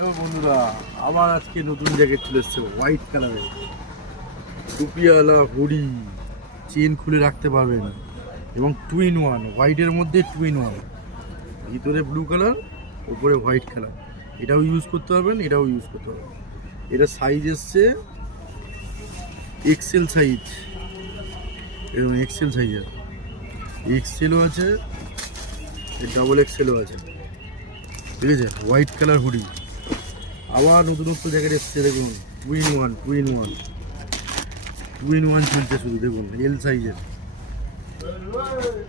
Hello বন্ধুরা, আবার আজকে নতুন জ্যাকেট চলে এসছে হোয়াইট কালারের টুপিওয়ালা হুডি। চেন খুলে রাখতে পারবেন এবং 2 in 1 হোয়াইটের মধ্যে 2 in 1, ভিতরে ব্লু কালার, উপরে হোয়াইট কালার। এটাও ইউজ করতে পারবেন, এটাও ইউজ করতে পারবেন। এটা সাইজ এসছে এক্সেল সাইজ, এবং এক্সেল সাইজের এক্সেলও আছে, ডাবল এক্সেলও আছে। ঠিক আছে, হোয়াইট কালার হুডি। আবার নতুনত্ব জ্যাকেট এসছে, দেখুন 2 in 1 চলছে শুধু। দেখুন এল সাইজের,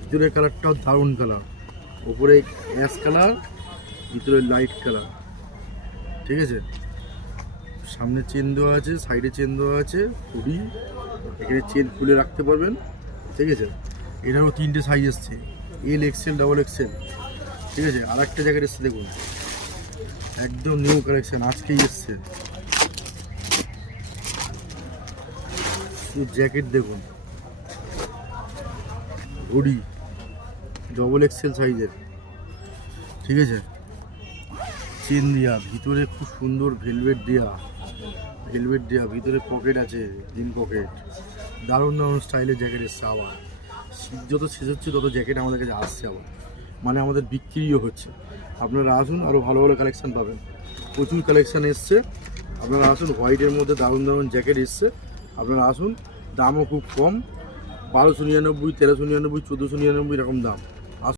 ভিতরের কালারটাও দারুণ কালার, ওপরে অ্যাশ কালার, ভিতরে লাইট কালার। ঠিক আছে, সামনে চেন দেওয়া আছে, সাইডে চেন দেওয়া আছে, হুডি এখানে চেন খুলে রাখতে পারবেন। ঠিক আছে, এটারও 3টে সাইজ এসছে, এল, এক্সেল, ডাবল এক্সেল। ঠিক আছে, আর একটা জ্যাকেট এসছে, দেখুন একদম নিউ কালেকশন, আজকেই এসছে। জ্যাকেট দেখুন, হুডি ডবল এক্সেল সাইজের। ঠিক আছে, চেন দেওয়া, ভিতরে খুব সুন্দর ভেলভেট দেওয়া, ভিতরে পকেট আছে, 3 পকেট। দারুণ দারুণ স্টাইলের জ্যাকেট এসছে। আবার শীত যত শেষ হচ্ছে তত জ্যাকেট আমাদের কাছে আসছে, আবার মানে আমাদের বিক্রিও হচ্ছে। আপনারা আসুন, আরও ভালো ভালো কালেকশান পাবেন, প্রচুর কালেকশান এসছে। আপনারা আসুন, হোয়াইটের মধ্যে দারুণ দারুণ জ্যাকেট এসছে। আপনারা আসুন, দামও খুব কম, 1299, 1399, 1499 এরকম দাম।